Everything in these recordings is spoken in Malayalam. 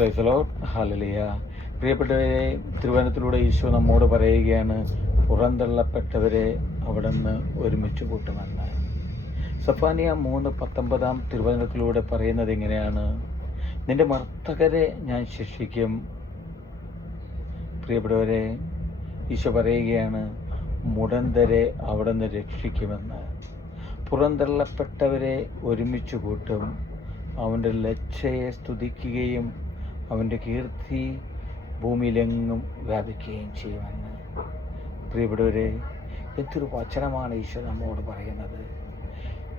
Praise Lord, hallelujah. പ്രിയപ്പെട്ടവരെ, തിരുവചനത്തിലൂടെ ഈശോ നമ്മോട് പറയുകയാണ്, പുറന്തള്ളപ്പെട്ടവരെ അവിടുന്ന് ഒരുമിച്ച് കൂട്ടുമെന്ന്. സഫാനിയ 3:19 തിരുവചനത്തിലൂടെ പറയുന്നത് ഇങ്ങനെയാണ്: നിന്റെ മർത്തകരെ ഞാൻ ശിക്ഷിക്കും. പ്രിയപ്പെട്ടവരെ, ഈശോ പറയുകയാണ്, മുടന്തരെ അവിടുന്ന് രക്ഷിക്കുമെന്ന്. പുറന്തള്ളപ്പെട്ടവരെ ഒരുമിച്ച് കൂട്ടും. അവൻ്റെ ലജ്ജയെ സ്തുതിക്കുകയും അവൻ്റെ കീർത്തി ഭൂമിയിലെങ്ങും വ്യാപിക്കുകയും ചെയ്യുമെന്ന്. പ്രിയപ്പെട്ടവരെ, എന്തൊരു വചനമാണ് ഈശോ നമ്മോട് പറയുന്നത്.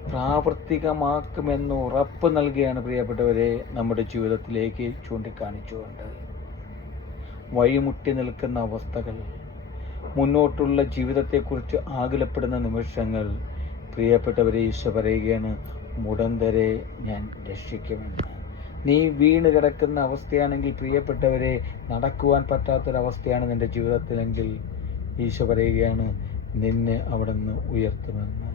പ്രാവർത്തികമാക്കുമെന്ന് ഉറപ്പ് നൽകുകയാണ് പ്രിയപ്പെട്ടവരെ, നമ്മുടെ ജീവിതത്തിലേക്ക് ചൂണ്ടിക്കാണിച്ചുകൊണ്ട്. വഴിമുട്ടി നിൽക്കുന്ന അവസ്ഥകൾ, മുന്നോട്ടുള്ള ജീവിതത്തെക്കുറിച്ച് ആകുലപ്പെടുന്ന നിമിഷങ്ങൾ, പ്രിയപ്പെട്ടവരെ, ഈശോ പറയുകയാണ്, മുടന്തരെ ഞാൻ രക്ഷിക്കുമെന്ന്. നീ വീണ് കിടക്കുന്ന അവസ്ഥയാണെങ്കിൽ, പ്രിയപ്പെട്ടവരെ, നടക്കുവാൻ പറ്റാത്തൊരവസ്ഥയാണ് നിൻ്റെ ജീവിതത്തിലെങ്കിൽ, ഈശോ പറയുകയാണ്, നിന്നെ അവിടുന്ന് ഉയർത്തുമെന്ന്.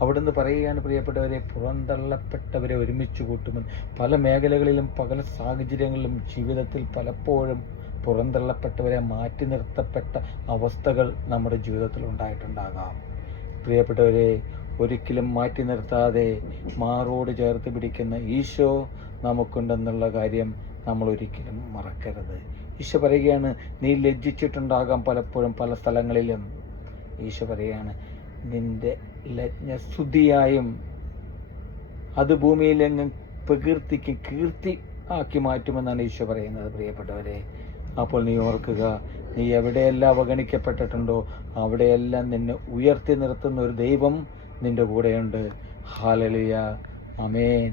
അവിടുന്ന് പറയുകയാണ് പ്രിയപ്പെട്ടവരെ, പുറന്തള്ളപ്പെട്ടവരെ ഒരുമിച്ച് കൂട്ടുമെന്ന്. പല മേഖലകളിലും പല സാഹചര്യങ്ങളിലും ജീവിതത്തിൽ പലപ്പോഴും പുറന്തള്ളപ്പെട്ടവരെ മാറ്റി നിർത്തപ്പെട്ട അവസ്ഥകൾ നമ്മുടെ ജീവിതത്തിൽ ഉണ്ടായിട്ടുണ്ടാകാം. പ്രിയപ്പെട്ടവരെ, ഒരിക്കലും മാറ്റി നിർത്താതെ മാറോട് ചേർത്ത് പിടിക്കുന്ന ഈശോ നമുക്കുണ്ടെന്നുള്ള കാര്യം നമ്മൾ ഒരിക്കലും മറക്കരുത്. ഈശോ പറയുകയാണ്, നീ ലജ്ജിച്ചിട്ടുണ്ടാകാം പലപ്പോഴും പല സ്ഥലങ്ങളിലും. ഈശോ പറയുകയാണ്, നിന്റെ ലജ്ഞ സ്തുതിയായും അത് ഭൂമിയിലെങ്ങും പ്രകീർത്തിക്കും, കീർത്തി ആക്കി മാറ്റുമെന്നാണ് ഈശോ പറയുന്നത്. പ്രിയപ്പെട്ടവരെ, അപ്പോൾ നീ ഓർക്കുക, നീ എവിടെയെല്ലാം അവഗണിക്കപ്പെട്ടിട്ടുണ്ടോ അവിടെയെല്ലാം നിന്നെ ഉയർത്തി നിർത്തുന്ന ഒരു ദൈവം നിൻ്റെ കൂടെയുണ്ട്. ഹല്ലേലൂയ, ആമേൻ.